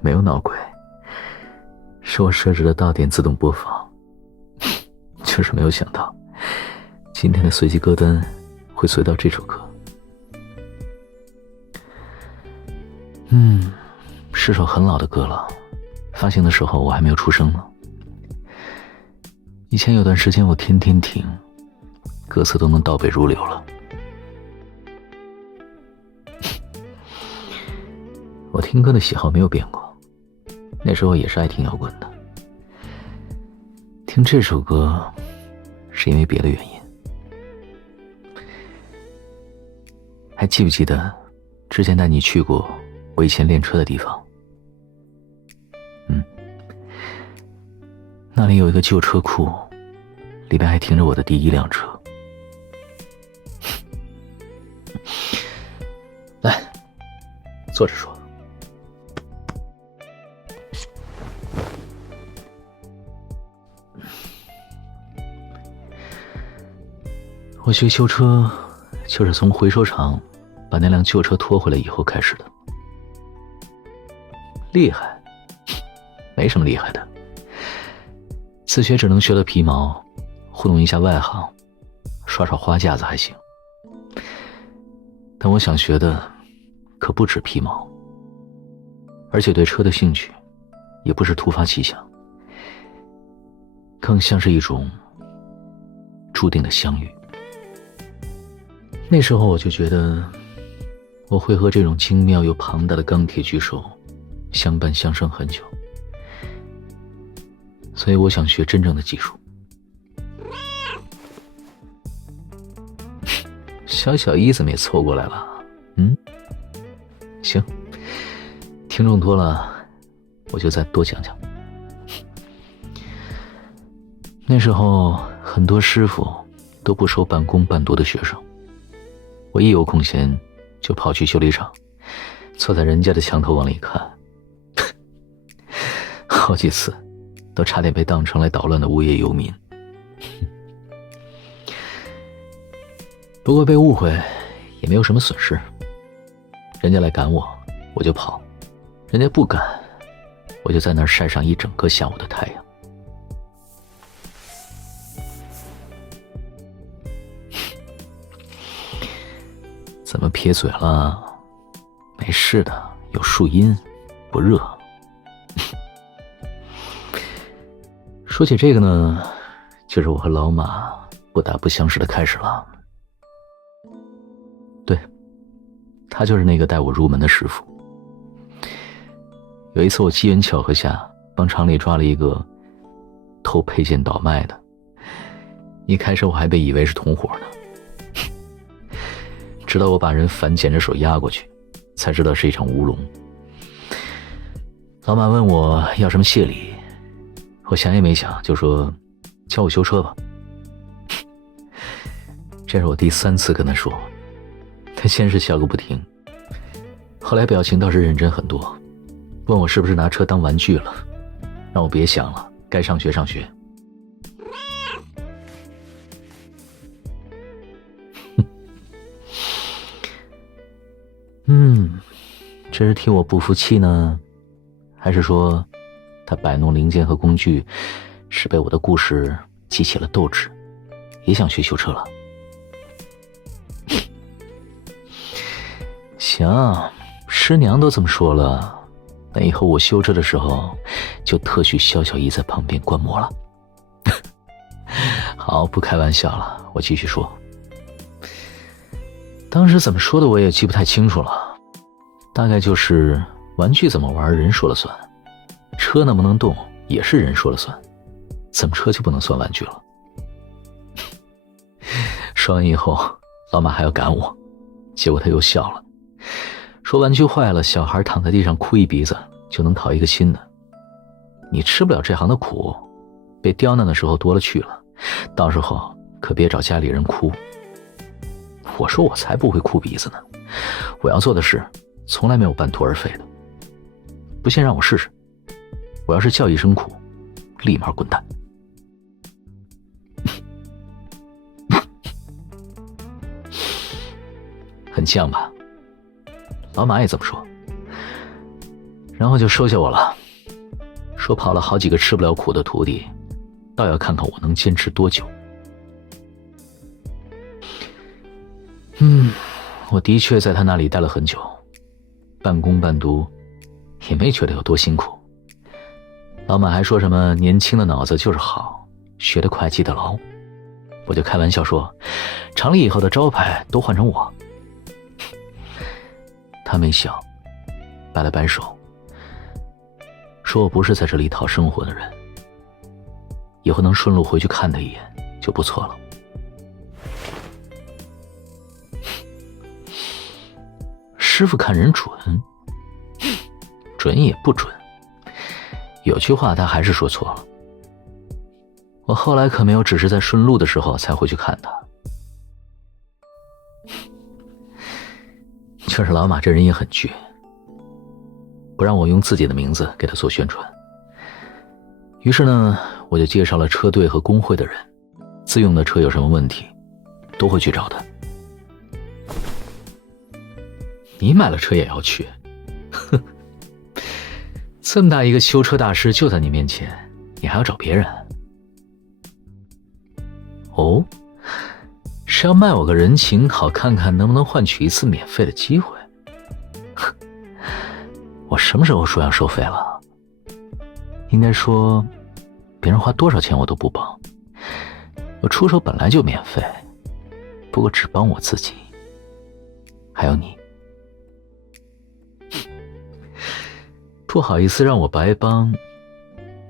没有闹鬼，是我设置的到点自动播放。就是没有想到今天的随机歌单会随到这首歌。是首很老的歌了，发行的时候我还没有出生呢。以前有段时间我天天听，歌词都能倒背如流了。我听歌的喜好没有变过，那时候也是爱听摇滚的。听这首歌是因为别的原因。还记不记得之前带你去过我以前练车的地方？那里有一个旧车库，里边还停着我的第一辆车。来，坐着说。我学修车就是从回收厂把那辆旧车拖回来以后开始的。厉害？没什么厉害的，自学只能学到皮毛，糊弄一下外行，耍耍花架子还行。但我想学的可不止皮毛，而且对车的兴趣也不是突发奇想，更像是一种注定的相遇。那时候我就觉得我会和这种精妙又庞大的钢铁巨兽相伴相生很久，所以我想学真正的技术。小小一怎么也凑过来了？行，听众多了，我就再多讲讲。那时候很多师傅都不收半工半读的学生，我一有空闲就跑去修理厂，坐在人家的墙头往里看，好几次都差点被当成来捣乱的无业游民。不过被误会也没有什么损失，人家来赶我，我就跑；人家不赶，我就在那儿晒上一整个下午的太阳。怎么撇嘴了？没事的，有树荫，不热。说起这个呢，就是我和老马不打不相识的开始了。对，他就是那个带我入门的师傅。有一次我机缘巧合下帮厂里抓了一个偷配件倒卖的，一开始我还被以为是同伙呢，直到我把人反剪着手压过去，才知道是一场乌龙。老马问我要什么谢礼，我想也没想就说教我修车吧。这是我第3次跟他说，他先是笑个不停，后来表情倒是认真很多，问我是不是拿车当玩具了，让我别想了，该上学上学。这是替我不服气呢，还是说他摆弄零件和工具是被我的故事激起了斗志，也想学修车了？行，师娘都这么说了，那以后我修车的时候就特许肖小姨在旁边观摩了。好，不开玩笑了，我继续说。当时怎么说的我也记不太清楚了，大概就是玩具怎么玩人说了算，车能不能动也是人说了算，怎么车就不能算玩具了？说完以后，老马还要赶我，结果他又笑了，说玩具坏了，小孩躺在地上哭一鼻子就能讨一个新的，你吃不了这行的苦，被刁难的时候多了去了，到时候可别找家里人哭。我说我才不会哭鼻子呢，我要做的事从来没有半途而废的。不信让我试试，我要是叫一声苦，立马滚蛋。很犟吧？老马也这么说。然后就收下我了，说跑了好几个吃不了苦的徒弟，倒要看看我能坚持多久。我的确在他那里待了很久，半工半读，也没觉得有多辛苦。老马还说什么年轻的脑子就是好，学得快记得牢，我就开玩笑说，厂里以后的招牌都换成我。他没笑，摆了摆手，说我不是在这里讨生活的人，以后能顺路回去看他一眼就不错了。师傅看人准，准也不准，有句话他还是说错了。我后来可没有只是在顺路的时候才会去看他。就是老马这人也很倔，不让我用自己的名字给他做宣传。于是呢，我就介绍了车队和工会的人，自用的车有什么问题都会去找他。你买了车也要去？哼，这么大一个修车大师就在你面前，你还要找别人？哦，是要卖我个人情，好看看能不能换取一次免费的机会？我什么时候说要收费了？应该说，别人花多少钱我都不帮，我出手本来就免费，不过只帮我自己，还有你。不好意思让我白帮，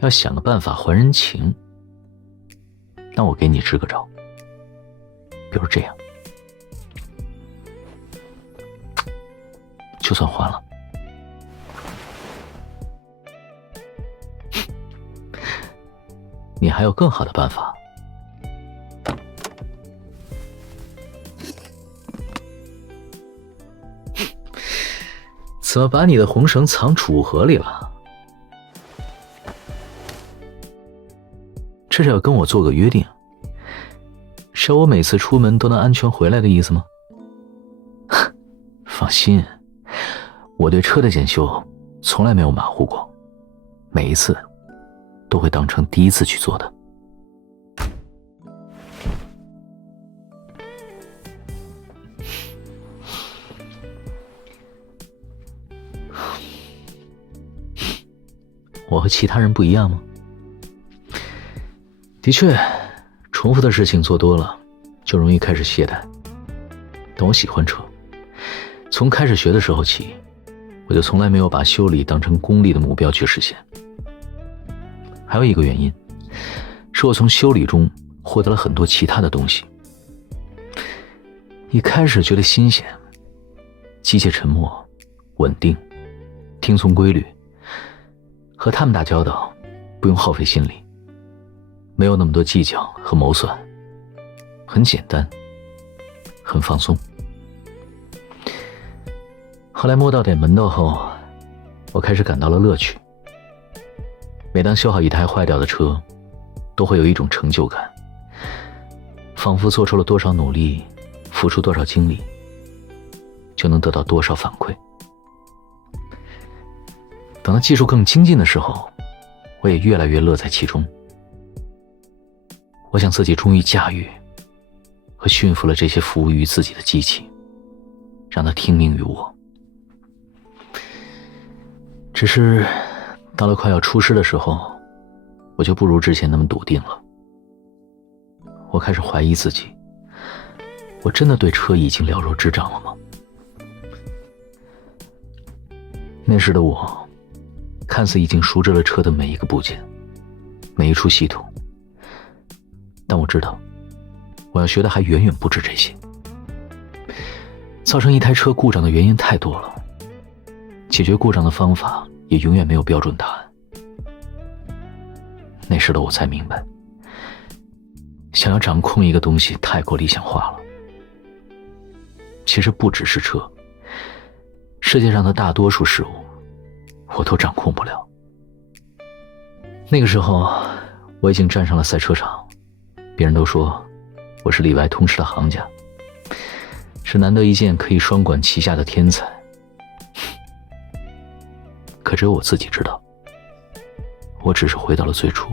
要想个办法还人情。那我给你支个招，比如这样，就算还了。你还有更好的办法？怎么把你的红绳藏储物盒里了？这是要跟我做个约定，是要我每次出门都能安全回来的意思吗？放心，我对车的检修从来没有马虎过，每一次都会当成第一次去做的。我和其他人不一样吗？的确，重复的事情做多了，就容易开始懈怠。但我喜欢车，从开始学的时候起，我就从来没有把修理当成功利的目标去实现。还有一个原因，是我从修理中获得了很多其他的东西。一开始觉得新鲜，机械沉默、稳定、听从规律，和他们打交道不用耗费心力，没有那么多计较和谋算，很简单，很放松。后来摸到点门道后，我开始感到了乐趣。每当修好一台坏掉的车，都会有一种成就感，仿佛做出了多少努力，付出多少精力，就能得到多少反馈。等到技术更精进的时候，我也越来越乐在其中。我想自己终于驾驭和驯服了这些服务于自己的机器，让它听命于我。只是到了快要出师的时候，我就不如之前那么笃定了。我开始怀疑自己，我真的对车已经了若指掌了吗？那时的我看似已经熟知了车的每一个部件，每一处系统，但我知道我要学的还远远不止这些。造成一台车故障的原因太多了，解决故障的方法也永远没有标准答案。那时的我才明白，想要掌控一个东西太过理想化了。其实不只是车，世界上的大多数事物我都掌控不了。那个时候我已经站上了赛车场，别人都说我是里外通吃的行家，是难得一见可以双管齐下的天才。可只有我自己知道，我只是回到了最初，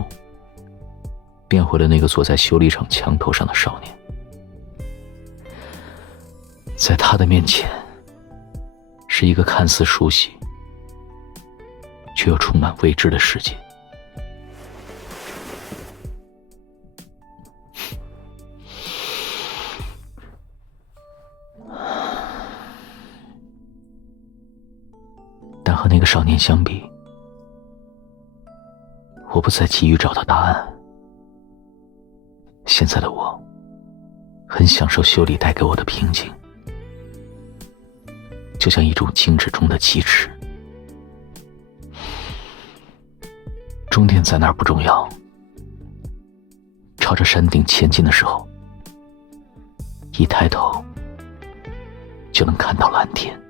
变回了那个坐在修理厂墙头上的少年。在他的面前，是一个看似熟悉却又充满未知的世界。但和那个少年相比，我不再急于找到答案。现在的我很享受修理带给我的平静，就像一种静止中的疾驰。终点在哪儿不重要，朝着山顶前进的时候，一抬头就能看到蓝天。